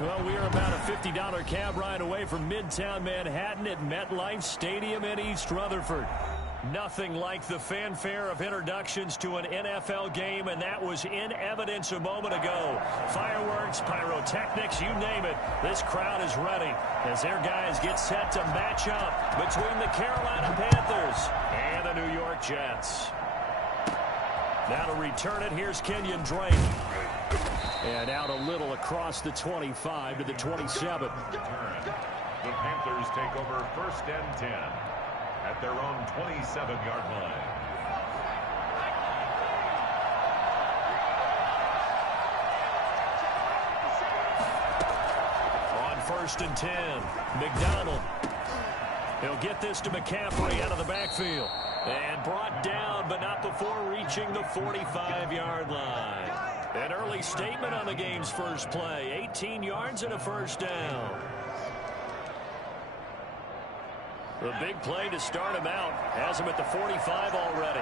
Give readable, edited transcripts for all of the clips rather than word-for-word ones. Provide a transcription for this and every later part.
Well, we are about a $50 cab ride away from Midtown Manhattan at MetLife Stadium in East Rutherford. Nothing like the fanfare of introductions to an NFL game, and that was in evidence a moment ago. Fireworks, pyrotechnics, you name it. This crowd is ready as their guys get set to match up between the Carolina Panthers and the New York Jets. Now to return it, here's Kenyon Drake. And out a little across the 25 to the 27. The Panthers take over 1st and 10 at their own 27-yard line. On 1st and 10, McDonald. He'll get this to McCaffrey out of the backfield. And brought down, but not before reaching the 45-yard line. An early statement on the game's first play. 18 yards and a first down. The big play to start him out. Has him at the 45 already.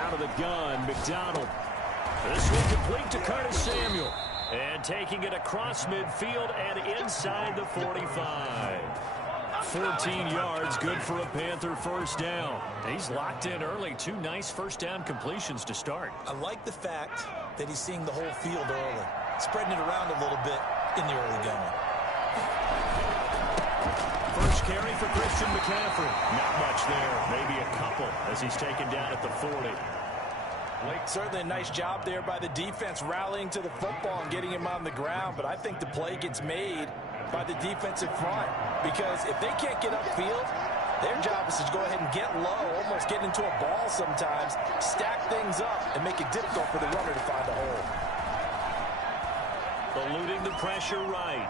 Out of the gun, McDonald. This one complete to Curtis Samuel. And taking it across midfield and inside the 45. 14 yards, good for a Panther first down. He's locked in early. 2 nice first down completions to start. I like the fact that he's seeing the whole field early, spreading it around a little bit in the early going. First carry for Christian McCaffrey. Not much there, maybe a couple as he's taken down at the 40. Certainly a nice job there by the defense rallying to the football and getting him on the ground, but I think the play gets made by the defensive front, because if they can't get upfield, their job is to go ahead and get low, almost get into a ball sometimes, stack things up, and make it difficult for the runner to find a hole. Eluding the pressure right.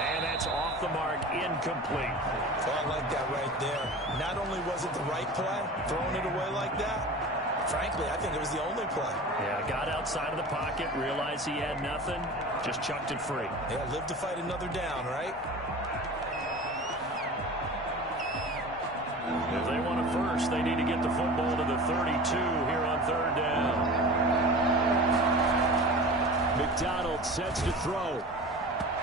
And that's off the mark, incomplete. Oh, I like that right there. Not only was it the right play, throwing it away like that, frankly, I think it was the only play. Yeah, got outside of the pocket, realized he had nothing, just chucked it free. Yeah, live to fight another down, right? If they want a first, they need to get the football to the 32 here on 3rd down. McDonald sets to throw.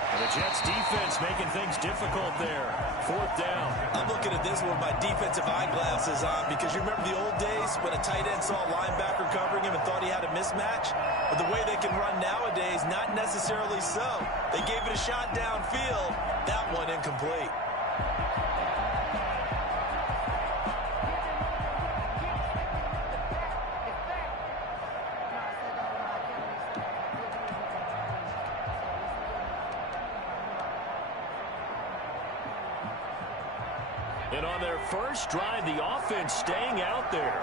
And the Jets defense making things difficult there. 4th down. I'm looking at this with my defensive eyeglasses on, because you remember the old days when a tight end saw a linebacker covering him and thought he had a mismatch? But the way they can run nowadays, not necessarily so. They gave it a shot downfield. That one incomplete. And on their first drive, the offense staying out there.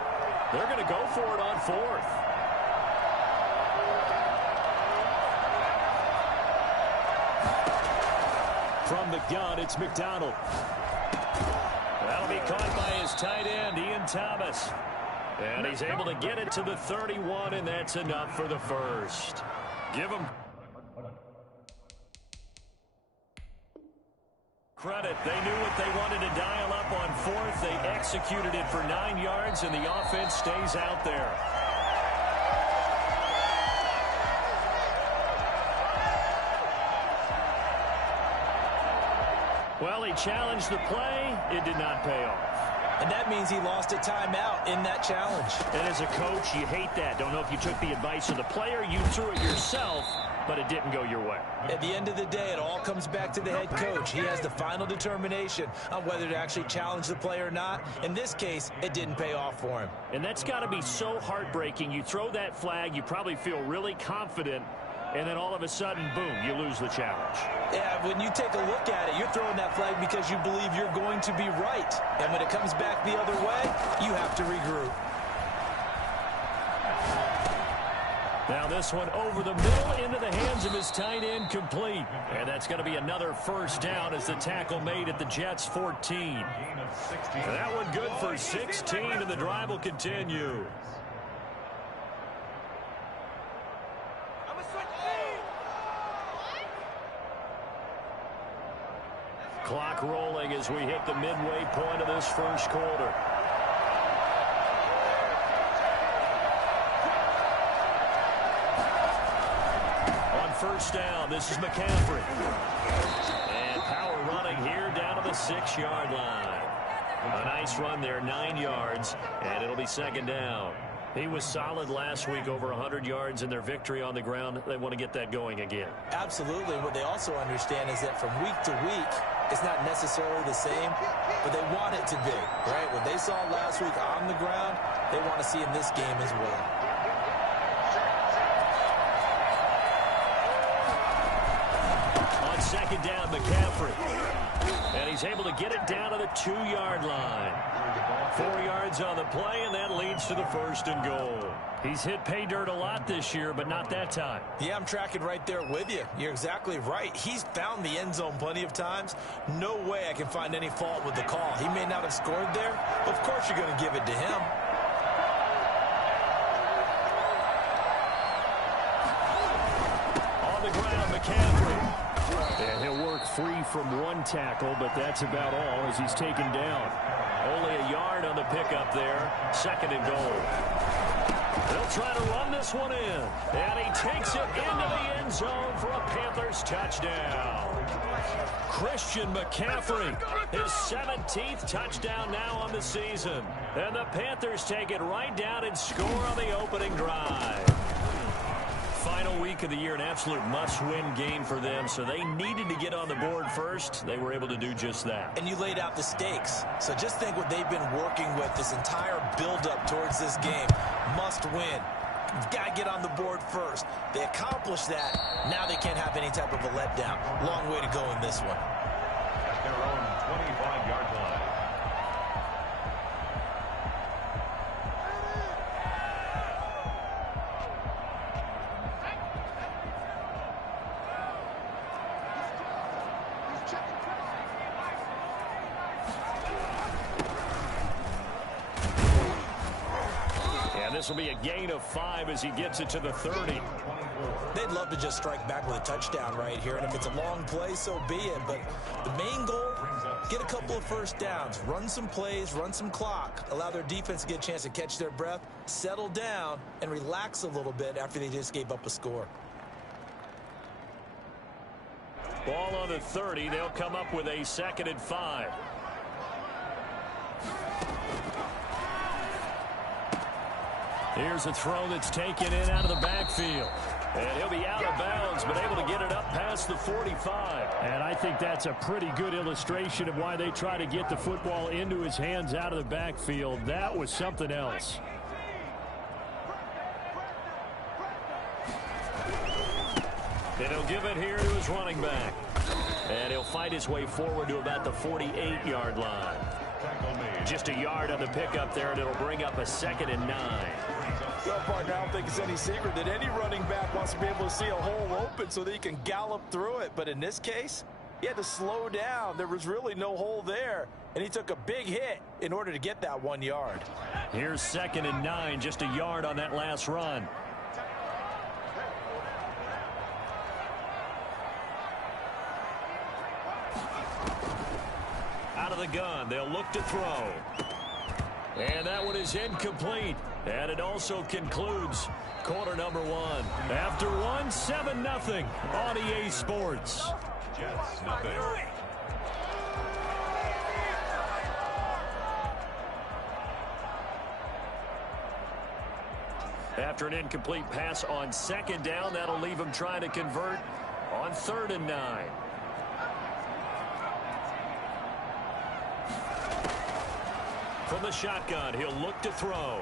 They're going to go for it on 4th. From the gun, it's McDonald. That'll be caught by his tight end, Ian Thomas. And he's able to get it to the 31, and that's enough for the first. Give him credit. They knew what they wanted to dial up on 4th. They executed it for 9 yards, and the offense stays out there. Well, he challenged the play. It did not pay off. And that means he lost a timeout in that challenge. And as a coach, you hate that. Don't know if you took the advice of the player. You threw it yourself, but it didn't go your way. At the end of the day, it all comes back to the head coach. He has the final determination on whether to actually challenge the play or not. In this case, it didn't pay off for him. And that's got to be so heartbreaking. You throw that flag, you probably feel really confident, and then all of a sudden, boom, you lose the challenge. Yeah, when you take a look at it, you're throwing that flag because you believe you're going to be right. And when it comes back the other way, you have to regroup. Now this one over the middle into the hands of his tight end, complete. And that's going to be another first down as the tackle made at the Jets' 14. And that one good for 16, and the drive will continue. Clock rolling as we hit the midway point of this first quarter. first down. This is McCaffrey. And power running here down to the 6-yard line. A nice run there, 9 yards, and it'll be second down. He was solid last week, over 100 yards in their victory on the ground. They want to get that going again. Absolutely. What they also understand is that from week to week, it's not necessarily the same, but they want it to be, right? What they saw last week on the ground, they want to see in this game as well. On second down, McCaffrey. And he's able to get it down to the 2-yard line. 4 yards on the play, and that leads to the first and goal. He's hit pay dirt a lot this year, but not that time. Yeah, I'm tracking right there with you. You're exactly right. He's found the end zone plenty of times. No way I can find any fault with the call. He may not have scored there, but of course you're going to give it to him. On the ground, McCaffrey. And he'll work free from one tackle, but that's about all as he's taken down. Only a yard on the pickup there. Second and goal. They'll try to run this one in. And he takes it into the end zone for a Panthers touchdown. Christian McCaffrey, his 17th touchdown now on the season. And the Panthers take it right down and score on the opening drive. Final week of the year, an absolute must-win game for them, so they needed to get on the board first. They were able to do just that. And you laid out the stakes. So just think what they've been working with this entire build-up towards this game. Must win. You've got to get on the board first. They accomplished that. Now they can't have any type of a letdown. Long way to go in this one. At their own 25-yard line. This will be a gain of 5 as he gets it to the 30. They'd love to just strike back with a touchdown right here, and if it's a long play, so be it. But the main goal, get a couple of first downs, run some plays, run some clock, allow their defense to get a chance to catch their breath, settle down, and relax a little bit after they just gave up a score. Ball on the 30. They'll come up with a 2nd and 5. Here's a throw that's taken in out of the backfield. And he'll be out of bounds, but able to get it up past the 45. And I think that's a pretty good illustration of why they try to get the football into his hands out of the backfield. That was something else. And he'll give it here to his running back. And he'll fight his way forward to about the 48-yard line. Just a yard on the pickup there, and it'll bring up a 2nd and 9. Well, partner, I don't think it's any secret that any running back wants to be able to see a hole open so that he can gallop through it. But in this case, he had to slow down. There was really no hole there, and he took a big hit in order to get that 1 yard. Here's 2nd and 9, just a yard on that last run. Out of the gun, they'll look to throw. And that one is incomplete. And it also concludes quarter number 1. After 1, 7-0 on EA Sports. Jets, nothing. After an incomplete pass on 2nd down, that'll leave him trying to convert on 3rd and 9. From the shotgun, he'll look to throw.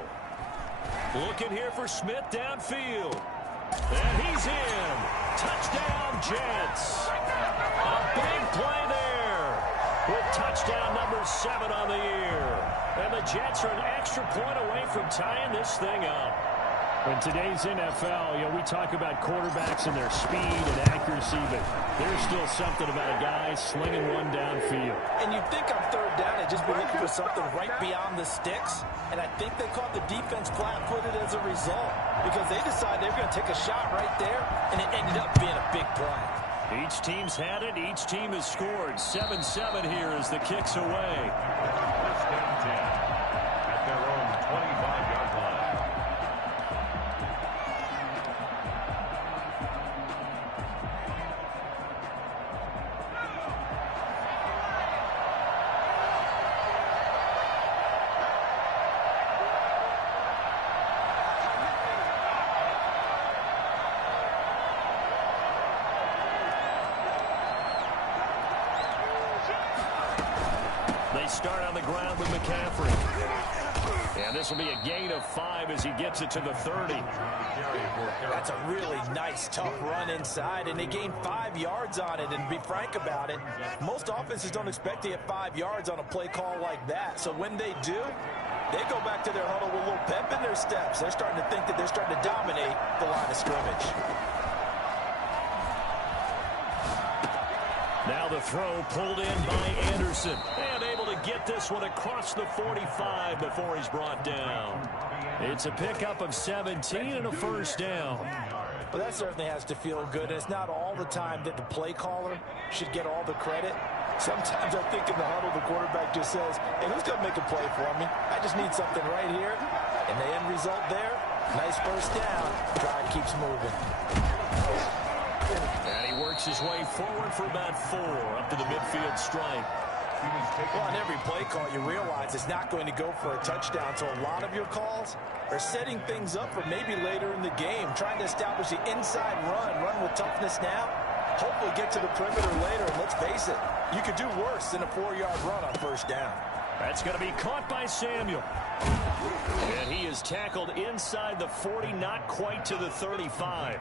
Looking here for Smith downfield. And he's in. Touchdown, Jets. A big play there with touchdown number 7 on the year. And the Jets are an extra point away from tying this thing up. In today's NFL, we talk about quarterbacks and their speed and accuracy, but there's still something about a guy slinging one downfield. And you'd think on 3rd down they'd just be looking for something right beyond the sticks, and I think they caught the defense flat-footed as a result because they decided they were going to take a shot right there, and it ended up being a big play. Each team's had it. Each team has scored. 7-7 here as the kick's away. 1st and 10 at their own 25-yard line. start on the ground with McCaffrey. And this will be a gain of 5 as he gets it to the 30. That's a really nice, tough run inside, and they gained 5 yards on it. And to be frank about it, most offenses don't expect to get 5 yards on a play call like that. So when they do, they go back to their huddle with a little pep in their steps. They're starting to think that they're starting to dominate the line of scrimmage. Now the throw pulled in by Anderson. And able to get this one across the 45 before he's brought down. It's a pickup of 17 and a first down. Well, that certainly has to feel good. And it's not all the time that the play caller should get all the credit. Sometimes I think in the huddle, the quarterback just says, hey, who's going to make a play for me? I just need something right here. And the end result there, nice first down. Drive keeps moving. And he works his way forward for about 4 up to the midfield stripe. Well, on every play call, you realize it's not going to go for a touchdown. So a lot of your calls are setting things up for maybe later in the game, trying to establish the inside run with toughness now. Hopefully get to the perimeter later. And let's face it, you could do worse than a 4-yard run on first down. That's going to be caught by Samuel. And he is tackled inside the 40, not quite to the 35.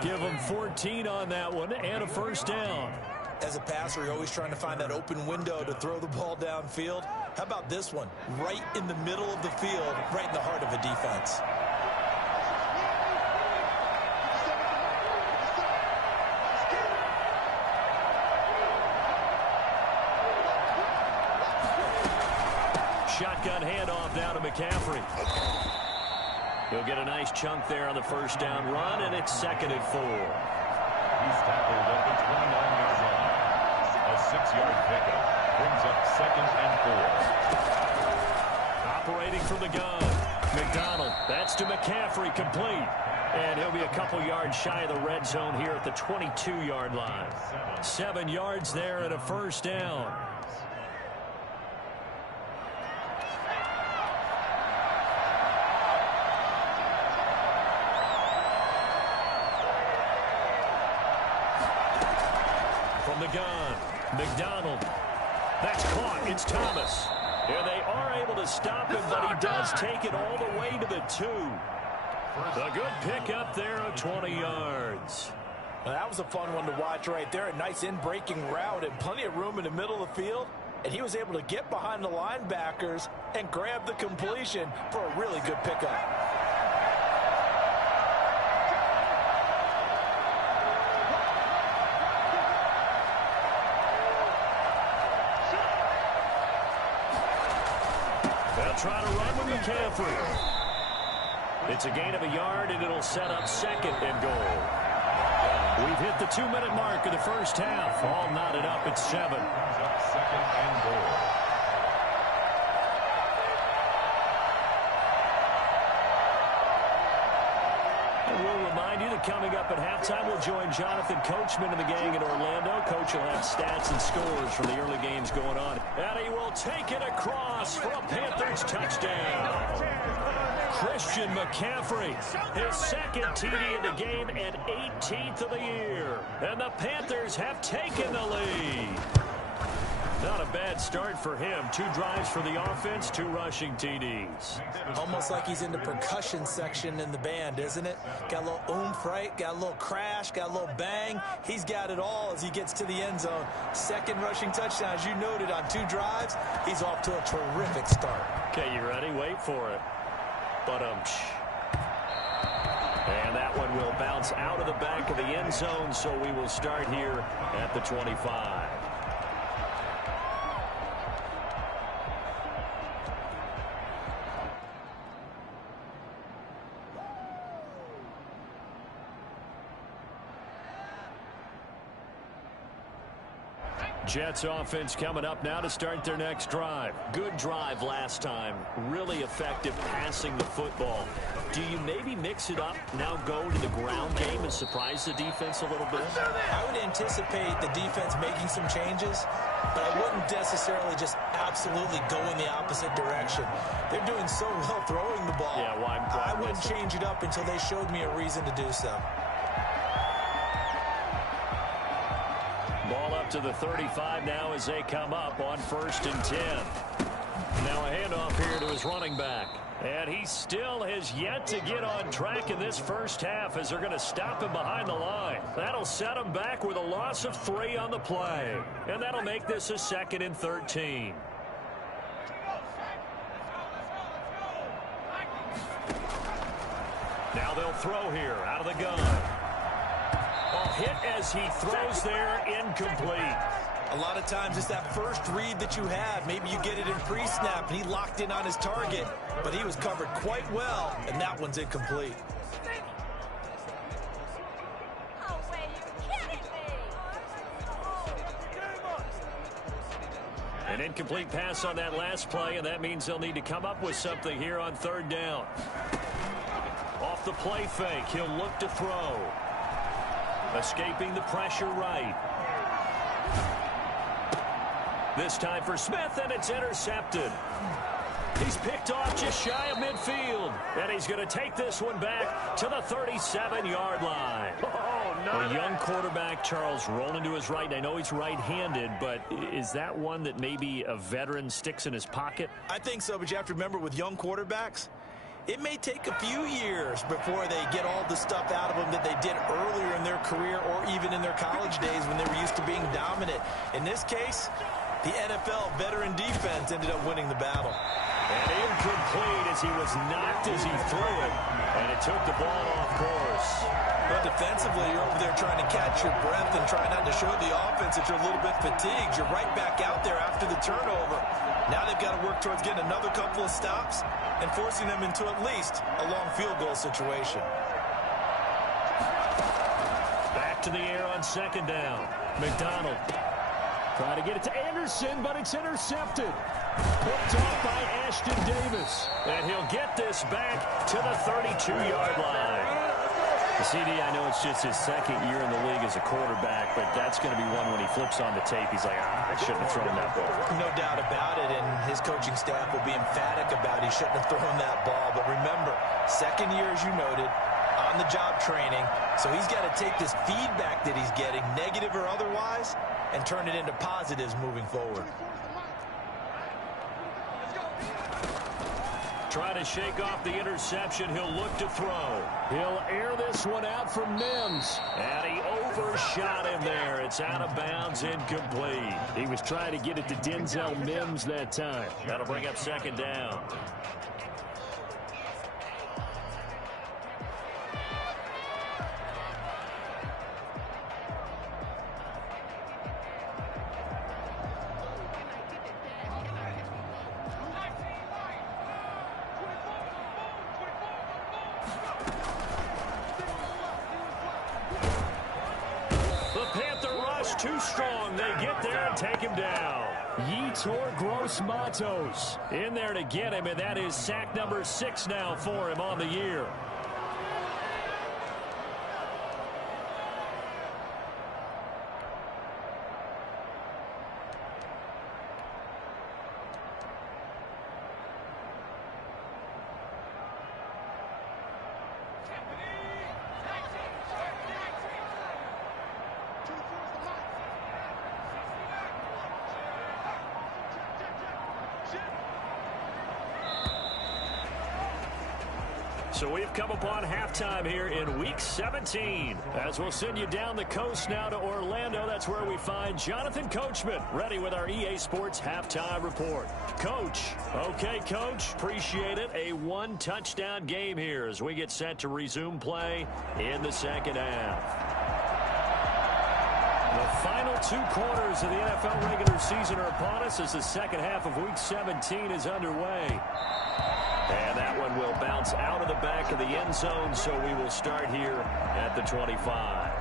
Give him 14 on that one and a first down. As a passer, you're always trying to find that open window to throw the ball downfield. How about this one? Right in the middle of the field, right in the heart of a defense. Shotgun handoff now to McCaffrey. He'll get a nice chunk there on the first down run, and it's 2nd and 4. He's tackled at the 29-yard line. A 6-yard pickup brings up 2nd and 4. Operating from the gun. McDonald. That's to McCaffrey, complete. And he'll be a couple yards shy of the red zone here at the 22-yard line. 7 yards there and a first down. From the gun, McDonald. That's caught. It's Thomas. And they are able to stop him, but he does take it all the way to the 2. A good pickup there of 20 yards. Well, that was a fun one to watch right there. A nice in-breaking route and plenty of room in the middle of the field. And he was able to get behind the linebackers and grab the completion for a really good pickup. Try to run with McCaffrey. It's a gain of a yard, and it'll set up 2nd and goal. We've hit the 2-minute mark of the first half. All knotted up at 7. 2nd and goal. And we'll remind you that coming up at halftime, we'll join Jonathan Coachman and the gang in Orlando. Coach will have stats and scores from the early games going on. And he will take it across for a Panthers touchdown. Christian McCaffrey, his 2nd TD in the game and 18th of the year. And the Panthers have taken the lead. Not a bad start for him. 2 drives for the offense, 2 rushing TDs. Almost like he's in the percussion section in the band, isn't it? Got a little oomph, right? Got a little crash, got a little bang. He's got it all as he gets to the end zone. 2nd rushing touchdown, as you noted, on 2 drives. He's off to a terrific start. Okay, you ready? Wait for it. And that one will bounce out of the back of the end zone, so we will start here at the 25. Jets offense coming up now to start their next drive. Good drive last time. Really effective passing the football. Do you maybe mix it up, now go to the ground game and surprise the defense a little bit? I would anticipate the defense making some changes, but I wouldn't necessarily just absolutely go in the opposite direction. They're doing so well throwing the ball. Yeah, why I wouldn't change it up until they showed me a reason to do so. Ball up up to the 35 now as they come up on 1st and 10. Now a handoff here to his running back. And he still has yet to get on track in this first half as they're going to stop him behind the line. That'll set him back with a loss of 3 on the play. And that'll make this a 2nd and 13. Now they'll throw here out of the gun. A hit as he throws there, incomplete. A lot of times it's that first read that you have. Maybe you get it in pre-snap and he locked in on his target, but he was covered quite well, and that one's incomplete. An incomplete pass on that last play, and that means they'll need to come up with something here on 3rd down. Off the play fake, he'll look to throw. Escaping the pressure right. This time for Smith, and it's intercepted. He's picked off just shy of midfield, and he's going to take this one back to the 37-yard line. Oh, no. A young quarterback, Charles, rolling to his right. I know he's right-handed, but is that one that maybe a veteran sticks in his pocket? I think so, but you have to remember with young quarterbacks, it may take a few years before they get all the stuff out of them that they did earlier in their career or even in their college days when they were used to being dominant. In this case, the NFL veteran defense ended up winning the battle. And incomplete as he was knocked as he threw it. And it took the ball off course. But defensively, you're over there trying to catch your breath and try not to show the offense that you're a little bit fatigued. You're right back out there after the turnover. Now they've got to work towards getting another couple of stops and forcing them into at least a long field goal situation. Back to the air on 2nd down. McDonald trying to get it to Anderson, but it's intercepted. Picked off by Ashton Davis. And he'll get this back to the 32-yard line. The CD, I know it's just his 2nd year in the league as a quarterback, but that's going to be one when he flips on the tape. He's like, I shouldn't have thrown that ball. No doubt about it, and his coaching staff will be emphatic about he shouldn't have thrown that ball. But remember, 2nd year, as you noted, on-the-job training. So he's got to take this feedback that he's getting, negative or otherwise, and turn it into positives moving forward. Trying to shake off the interception. He'll look to throw. He'll air this one out for Mims. And he overshot him there. It's out of bounds, incomplete. He was trying to get it to Denzel Mims that time. That'll bring up 2nd down. Too strong. They get there and take him down. Yetur Gross-Matos in there to get him, and that is sack number 6 now for him on the year. So we've come upon halftime here in Week 17. As we'll send you down the coast now to Orlando. That's where we find Jonathan Coachman ready with our EA Sports Halftime Report. Coach. Okay, Coach. Appreciate it. A 1-touchdown game here as we get set to resume play in the 2nd half. The final 2 quarters of the NFL regular season are upon us as the 2nd half of Week 17 is underway. And that one will bounce out of the back of the end zone, so we will start here at the 25.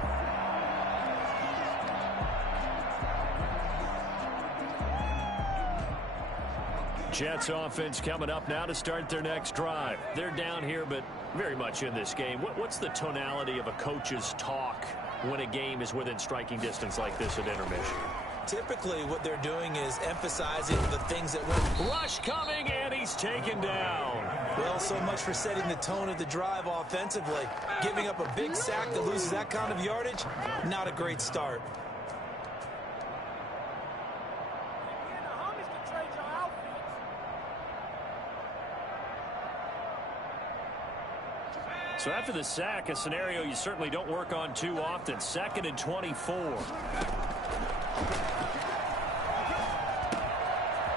Jets offense coming up now to start their next drive. They're down here, but very much in this game. What's the tonality of a coach's talk when a game is within striking distance like this at intermission? Typically, what they're doing is emphasizing the things that went. Rush coming, and he's taken down. Well, so much for setting the tone of the drive offensively. Giving up a big sack that loses that kind of yardage, not a great start. So after the sack, a scenario you certainly don't work on too often. 2nd and 24.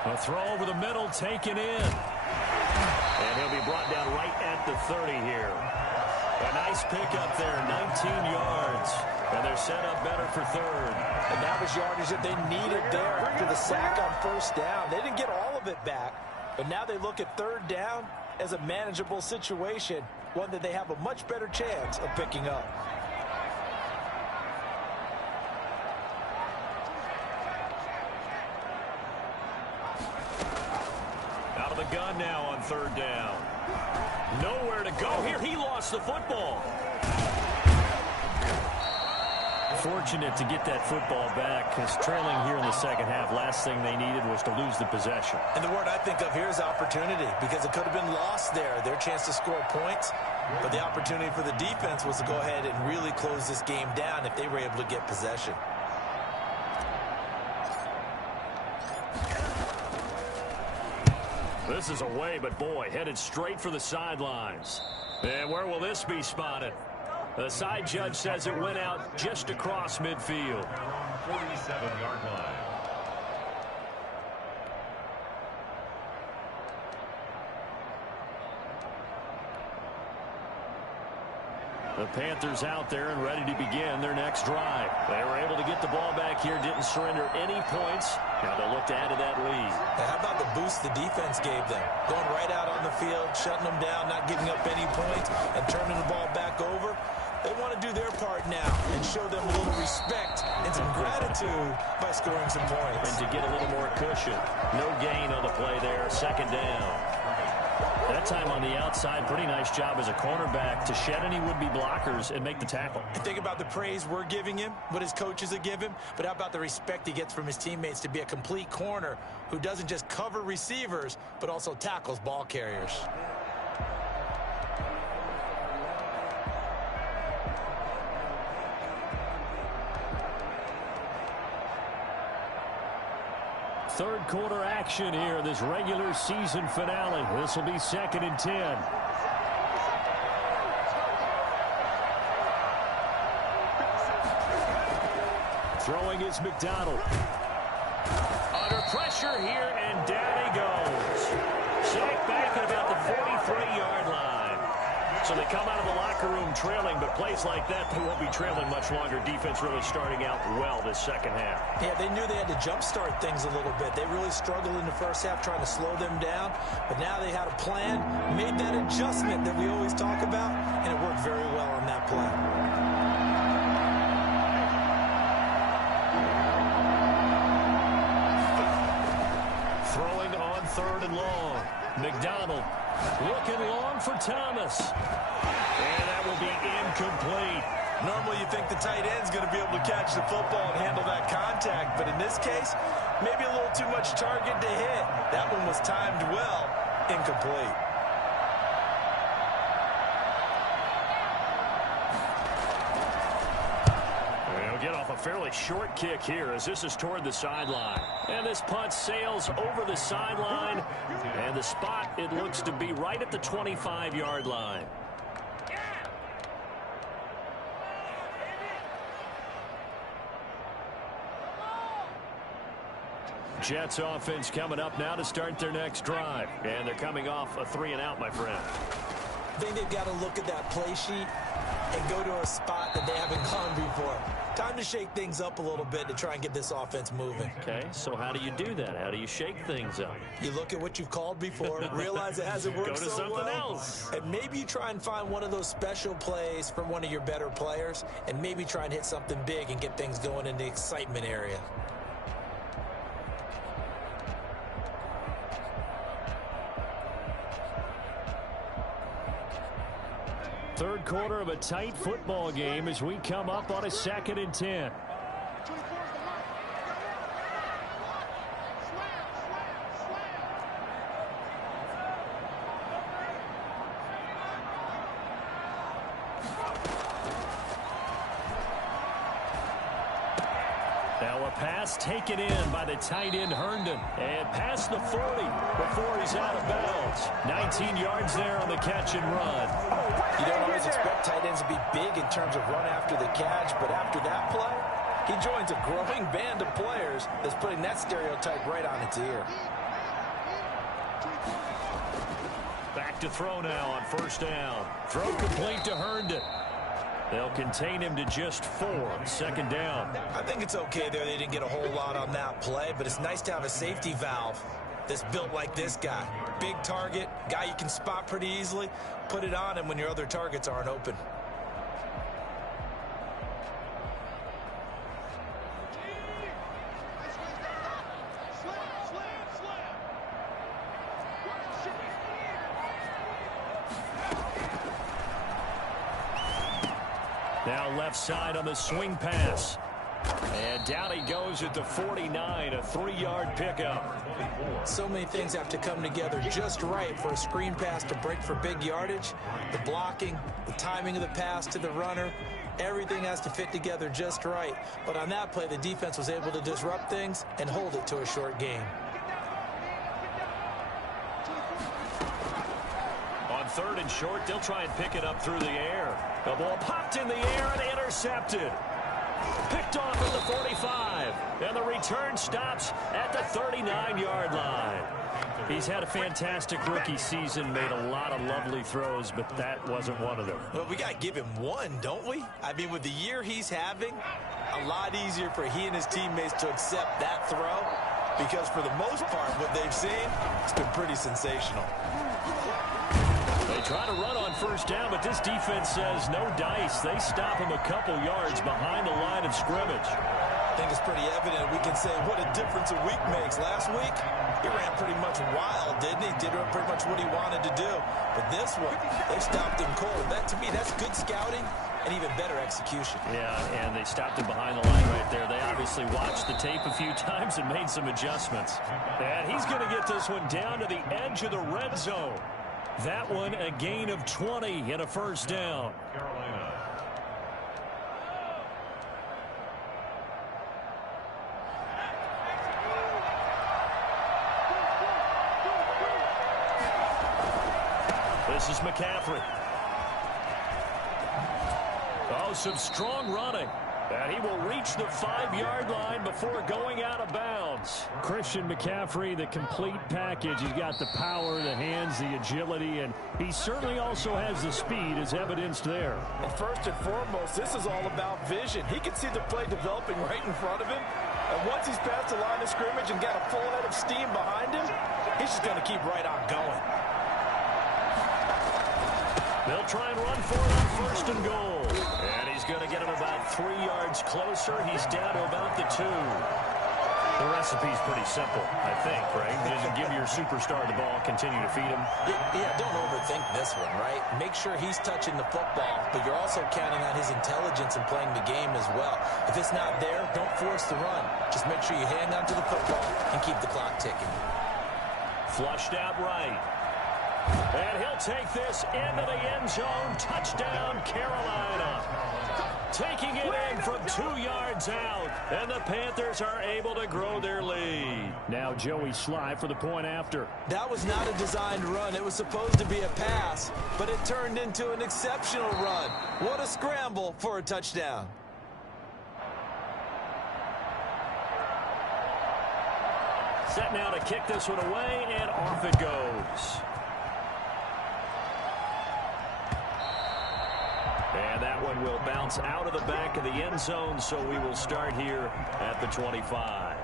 A throw over the middle, taken in. And he'll be brought down right at the 30 here. A nice pickup there, 19 yards. And they're set up better for 3rd. And that was yardage that they needed there after the sack on 1st down. They didn't get all of it back, but now they look at 3rd down as a manageable situation, one that they have a much better chance of picking up. Out of the gun now on 3rd down. Nowhere to go here. He lost the football. Fortunate to get that football back, because trailing here in the 2nd half, last thing they needed was to lose the possession. And the word I think of here is opportunity, because it could have been lost there, their chance to score points. But the opportunity for the defense was to go ahead and really close this game down if they were able to get possession. This is away, but boy, headed straight for the sidelines. And where will this be spotted? The side judge says it went out just across midfield. 47-yard line. The Panthers out there and ready to begin their next drive. They were able to get the ball back here, didn't surrender any points. Now they'll look to add to that lead. Now, how about the boost the defense gave them? Going right out on the field, shutting them down, not giving up any points, and turning the ball back over. They want to do their part now and show them a little respect and some gratitude by scoring some points. And to get a little more cushion. No gain on the play there. 2nd down. That time on the outside, pretty nice job as a cornerback to shed any would-be blockers and make the tackle. And think about the praise we're giving him, what his coaches have given him, but how about the respect he gets from his teammates to be a complete corner who doesn't just cover receivers, but also tackles ball carriers. Third quarter action here, this regular season finale. This will be 2nd and 10. Throwing is McDonald. Under pressure here, and down he goes. Sacked back at about the 43-yard line. So they come out of the locker room trailing, but plays like that, they won't be trailing much longer. Defense really starting out well this 2nd half. Yeah, they knew they had to jumpstart things a little bit. They really struggled in the 1st half trying to slow them down, but now they had a plan, made that adjustment that we always talk about, and it worked very well on that play. Throwing on 3rd and long. McDonald looking long for Thomas. And that will be incomplete. Normally you think the tight end's going to be able to catch the football and handle that contact, but in this case, maybe a little too much target to hit. That one was timed well, incomplete. They'll get off a fairly short kick here as this is toward the sideline. And this punt sails over the sideline. And the spot, it looks to be right at the 25-yard line. Jets offense coming up now to start their next drive. And they're coming off a 3-and-out, my friend. I think they've got to look at that play sheet and go to a spot that they haven't gone before. Time to shake things up a little bit to try and get this offense moving. Okay, so how do you do that? How do you shake things up? You look at what you've called before, realize it hasn't worked Go to so something well, else. and maybe you try and find one of those special plays from one of your better players, and maybe try and hit something big and get things going in the excitement area. Third quarter of a tight football game as we come up on a 2nd and 10. Now a pass taken in by the tight end Herndon. And past the 40 before he's out of bounds. 19 yards there on the catch and run. You don't always expect tight ends to be big in terms of run after the catch, but after that play, he joins a growing band of players that's putting that stereotype right on its ear. Back to throw now on first down. Throw complete to Herndon. They'll contain him to just 4. Second down. I think it's okay there. They didn't get a whole lot on that play, but it's nice to have a safety valve that's built like this guy. Big target, guy you can spot pretty easily. Put it on him when your other targets aren't open. Now left side on the swing pass. And down he goes at the 49, a 3-yard pickup. So many things have to come together just right for a screen pass to break for big yardage. The blocking, the timing of the pass to the runner, everything has to fit together just right. But on that play, the defense was able to disrupt things and hold it to a short gain. On 3rd and short, they'll try and pick it up through the air. The ball popped in the air and intercepted. Picked off at the 45. And the return stops at the 39-yard line. He's had a fantastic rookie season, made a lot of lovely throws, but that wasn't one of them. Well, we got to give him one, don't we? I mean, with the year he's having, a lot easier for he and his teammates to accept that throw, because for the most part, what they've seen, it's been pretty sensational. They try to run on first down, but this defense says no dice. They stop him a couple yards behind the line of scrimmage. I think it's pretty evident. We can say what a difference a week makes. Last week, he ran pretty much wild, didn't he? Did pretty much what he wanted to do. But this one, they stopped him cold. That, to me, that's good scouting and even better execution. Yeah, and they stopped him behind the line right there. They obviously watched the tape a few times and made some adjustments. And he's going to get this one down to the edge of the red zone. That one a gain of 20 and a first down. Carolina. This is McCaffrey. Oh, some strong running. And he will reach the 5-yard line before going out of bounds. Christian McCaffrey, the complete package. He's got the power, the hands, the agility, and he certainly also has the speed as evidenced there. And first and foremost, this is all about vision. He can see the play developing right in front of him. And once he's past the line of scrimmage and got a full head of steam behind him, he's just going to keep right on going. They'll try and run for it on first and goal. And he's going to get him about 3 yards closer. He's down to about the 2. The recipe's pretty simple, I think, right? Just give your superstar the ball, continue to feed him. Yeah, don't overthink this one, right? Make sure he's touching the football, but you're also counting on his intelligence and playing the game as well. If it's not there, don't force the run. Just make sure you hang on to the football and keep the clock ticking. Flushed out right. And he'll take this into the end zone. Touchdown, Carolina. Taking it in from 2 yards out. And the Panthers are able to grow their lead. Now Joey Sly for the point after. That was not a designed run. It was supposed to be a pass, but it turned into an exceptional run. What a scramble for a touchdown. Set now to kick this one away, and off it goes. And that one will bounce out of the back of the end zone, so we will start here at the 25.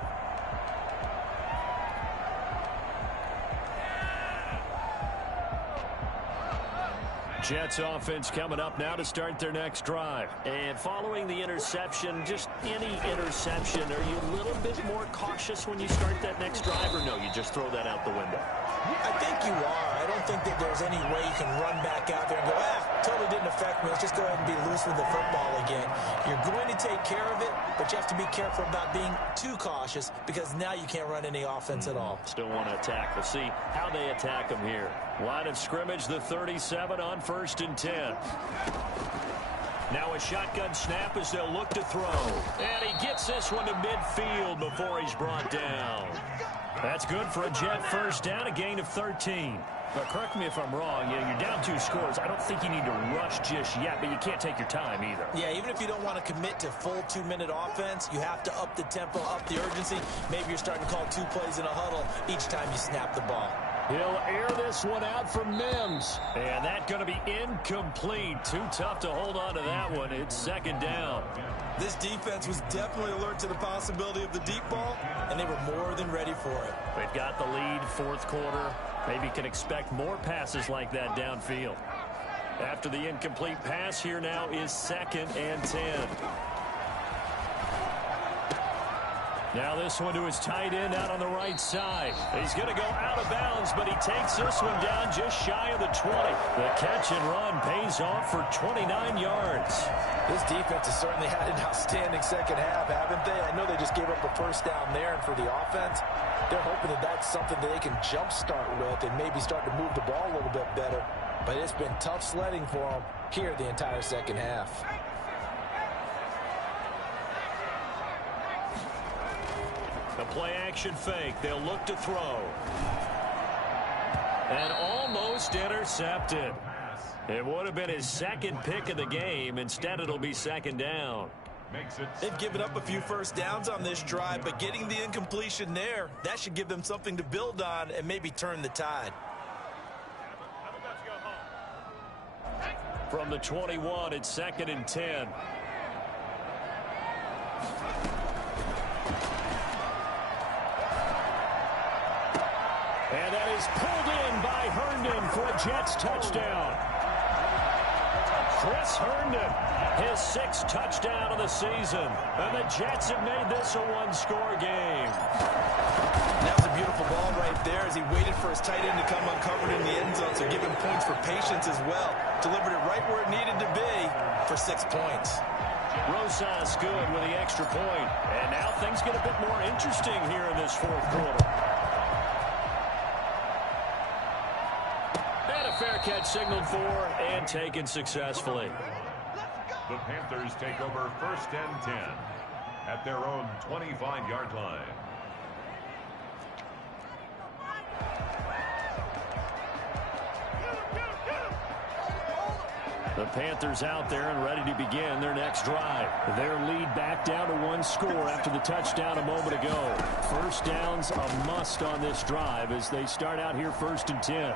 Jets offense coming up now to start their next drive. And following the interception, just any interception, are you a little bit more cautious when you start that next drive, or no, you just throw that out the window? I think you are. I don't think that there's any way you can run back out there and go, totally didn't affect me. Let's just go ahead and be loose with the football again. You're going to take care of it, but you have to be careful about being too cautious because now you can't run any offense at all. Still want to attack. We'll see how they attack them here. Line of scrimmage, the 37 on 1st and 10. Now a shotgun snap as they'll look to throw. And he gets this one to midfield before he's brought down. That's good for a Jet first down, a gain of 13. But correct me if I'm wrong, you're down 2 scores. I don't think you need to rush just yet, but you can't take your time either. Yeah, even if you don't want to commit to full 2-minute offense, you have to up the tempo, up the urgency. Maybe you're starting to call 2 plays in a huddle each time you snap the ball. He'll air this one out for Mims. And that's going to be incomplete. Too tough to hold on to that one. It's second down. This defense was definitely alert to the possibility of the deep ball, and they were more than ready for it. They've got the lead, fourth quarter. Maybe can expect more passes like that downfield. After the incomplete pass, here now is 2nd and 10. Now this one to his tight end out on the right side. He's going to go out of bounds, but he takes this one down just shy of the 20. The catch and run pays off for 29 yards. This defense has certainly had an outstanding second half, haven't they? I know they just gave up a first down there, and for the offense, they're hoping that that's something that they can jumpstart with and maybe start to move the ball a little bit better. But it's been tough sledding for them here the entire second half. The play-action fake. They'll look to throw. And almost intercepted. It would have been his second pick of the game. Instead, it'll be second down. They've given up a few first downs on this drive, but getting the incompletion there, that should give them something to build on and maybe turn the tide. From the 21, it's 2nd and 10. And that is pulled in by Herndon for a Jets touchdown. Chris Herndon, his 6th touchdown of the season. And the Jets have made this a one-score game. That was a beautiful ball right there as he waited for his tight end to come uncovered in the end zone, so give him points for patience as well. Delivered it right where it needed to be for 6 points. Rosas good with the extra point. And now things get a bit more interesting here in this fourth quarter. Fair catch signaled for and taken successfully. The Panthers take over 1st and 10 at their own 25-yard line. The Panthers out there and ready to begin their next drive. Their lead back down to 1 score after the touchdown a moment ago. First down's a must on this drive as they start out here 1st and 10.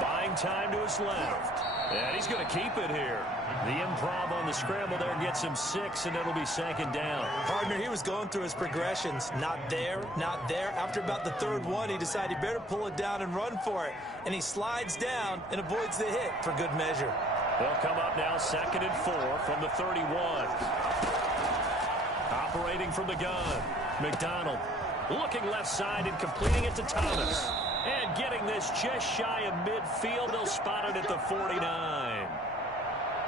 Buying time to his left. And he's going to keep it here. The improv on the scramble there gets him 6, and it'll be second down. Partner, he was going through his progressions. Not there, not there. After about the 3rd one, he decided he better pull it down and run for it. And he slides down and avoids the hit for good measure. They'll come up now 2nd and 4 from the 31. Operating from the gun. McDonald looking left side and completing it to Thomas. And getting this just shy of midfield. They'll spot it at the 49.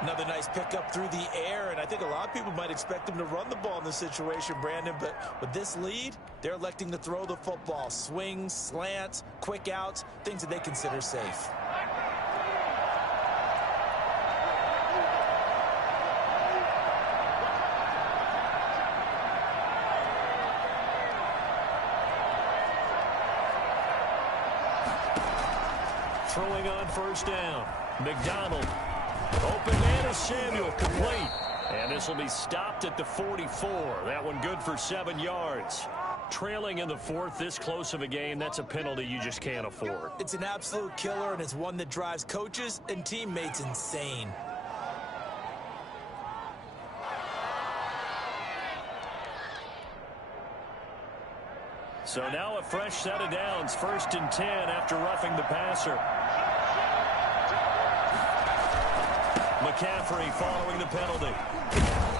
Another nice pickup through the air, and I think a lot of people might expect them to run the ball in this situation, Brandon, but with this lead, they're electing to throw the football. Swings, slants, quick outs, things that they consider safe. Throwing on first down. McDonald. Open man is Samuel. Complete. And this will be stopped at the 44. That one good for 7 yards. Trailing in the 4th, this close of a game, that's a penalty you just can't afford. It's an absolute killer, and it's one that drives coaches and teammates insane. So now a fresh set of downs. 1st and 10 after roughing the passer. McCaffrey following the penalty.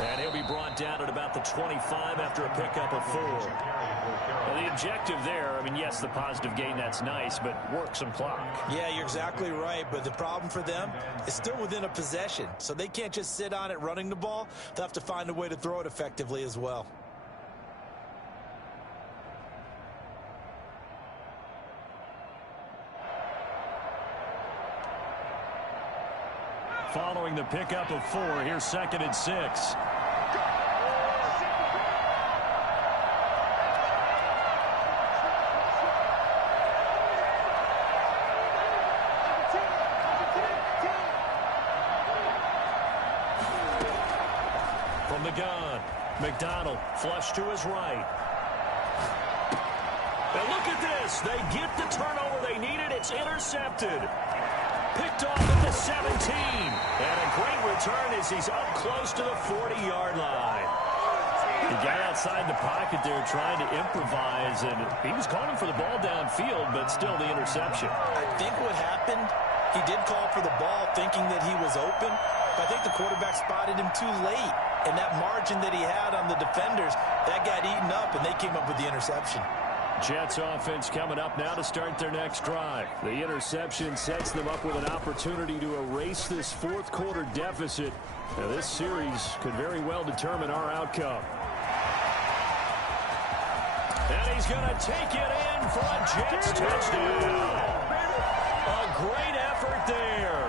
And he'll be brought down at about the 25 after a pickup of 4. Well, the objective there, I mean, yes, the positive gain, that's nice, but work some clock. Yeah, you're exactly right, but the problem for them is still within a possession, so they can't just sit on it running the ball. They'll have to find a way to throw it effectively as well. following the pickup of 4. Here's 2nd and 6. From the gun, McDonald flush to his right. And look at this. They get the turnover they needed. It's intercepted. Picked off at the 17. And a great return as he's up close to the 40-yard line. He got outside the pocket there trying to improvise, and he was calling for the ball downfield, but still the interception. I think what happened, he did call for the ball thinking that he was open, but I think the quarterback spotted him too late. And that margin that he had on the defenders, that got eaten up, and they came up with the interception. Jets offense coming up now to start their next drive. The interception sets them up with an opportunity to erase this fourth quarter deficit. Now, this series could very well determine our outcome. And he's going to take it in for a Jets touchdown. A great effort there.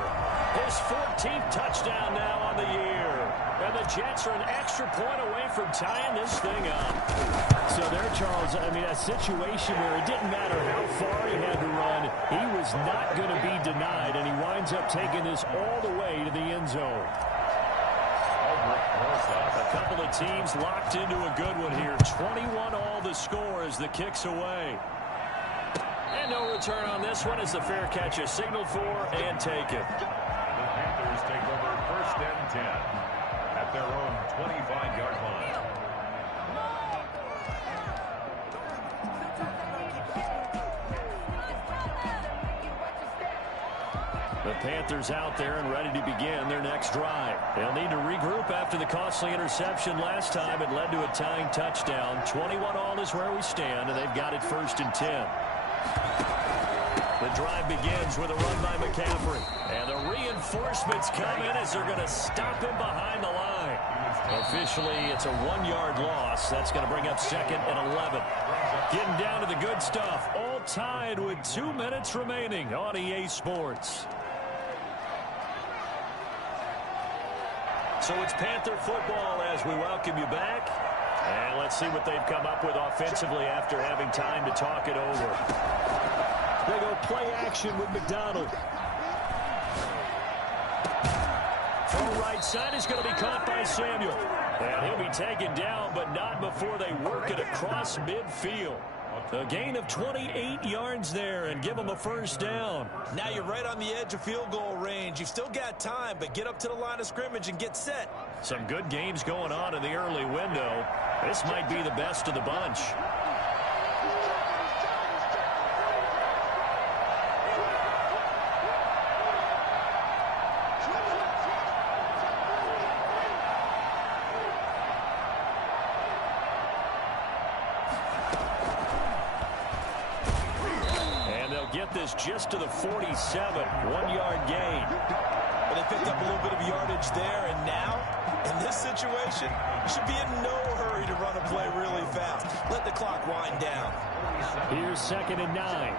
His 14th touchdown now on the year. And the Jets are an extra point away from tying this thing up. So there, Charles, I mean, a situation where it didn't matter how far he had to run, he was not going to be denied, and he winds up taking this all the way to the end zone. A couple of teams locked into a good one here. 21-all the score as the kick's away. And no return on this one as the fair catch is signaled for and taken. The Panthers take over 1st and 10 at their own 25-yard line. The Panthers out there and ready to begin their next drive. They'll need to regroup after the costly interception last time. It led to a tying touchdown. 21-all is where we stand, and they've got it 1st and 10. The drive begins with a run by McCaffrey. And the reinforcements come in as they're going to stop him behind the line. Officially, it's a 1-yard loss. That's going to bring up 2nd and 11. Getting down to the good stuff. All tied with 2 minutes remaining on EA Sports. So it's Panther football as we welcome you back. And let's see what they've come up with offensively after having time to talk it over. They go play action with McDonald. From right side is going to be caught by Samuel. And he'll be taken down, but not before they work it across midfield. A gain of 28 yards there and give them a 1st down. Now you're right on the edge of field goal range. You've still got time, but get up to the line of scrimmage and get set. Some good games going on in the early window. This might be the best of the bunch. This just to the 47, 1-yard gain. But they picked up a little bit of yardage there, and now, in this situation, should be in no hurry to run a play really fast. Let the clock wind down. Here's 2nd and 9.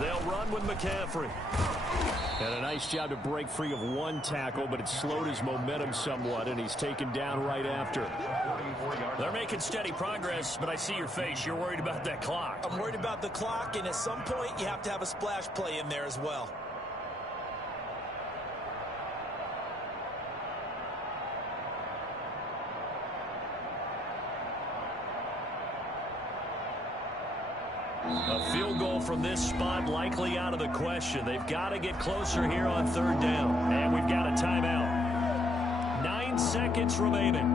They'll run with McCaffrey. And a nice job to break free of one tackle, but it slowed his momentum somewhat, and he's taken down right after. They're making steady progress, but I see your face. You're worried about that clock. I'm worried about the clock, and at some point you have to have a splash play in there as well. A field goal from this spot likely out of the question. They've got to get closer here on 3rd down. And we've got a timeout. 9 seconds remaining.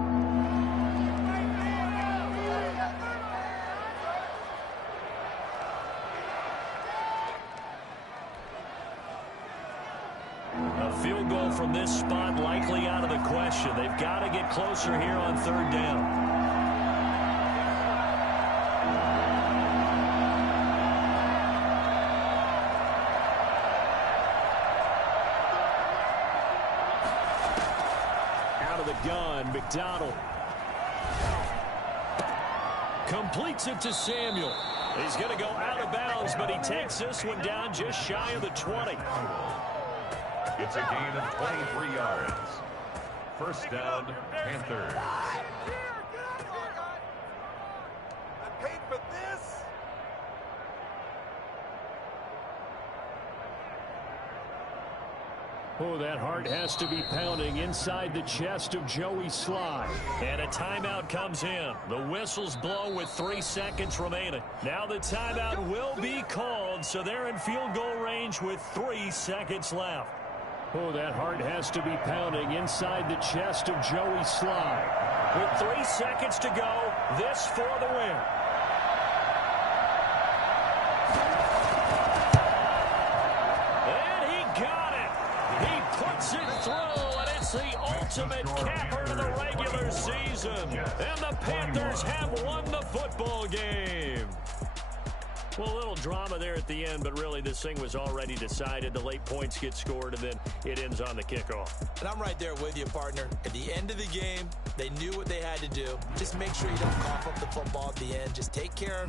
A field goal from this spot likely out of the question. They've got to get closer here on 3rd down. shotgun. McDonald completes it to Samuel. He's going to go out of bounds, but he takes this one down just shy of the 20. It's a gain of 23 yards. First down, Panthers. I paid for this. Oh, that heart has to be pounding inside the chest of Joey Slye. And a timeout comes in. The whistles blow with 3 seconds remaining. Now the timeout will be called, so they're in field goal range with 3 seconds left. Oh, that heart has to be pounding inside the chest of Joey Slye. With 3 seconds to go, this for the win. And he got it. He puts it through, and it's the ultimate capper to the regular season. And the Panthers have won the football game. Well, a little drama there at the end, but really this thing was already decided. The late points get scored, and then it ends on the kickoff. And I'm right there with you, partner. At the end of the game, they knew what they had to do. Just make sure you don't cough up the football at the end. Just take care of it.